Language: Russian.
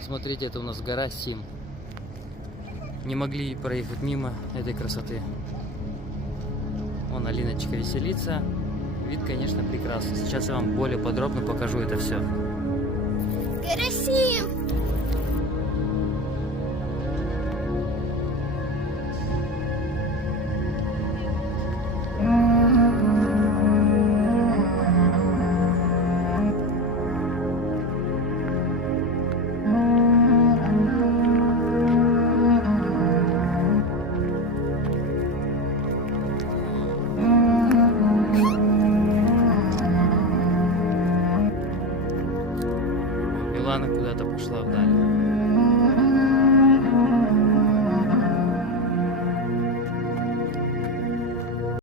Вот смотрите, это у нас гора Сим. Не могли проехать мимо этой красоты. Вон Алиночка веселится. Вид, конечно, прекрасный. Сейчас я вам более подробно покажу это все. Гора Сим!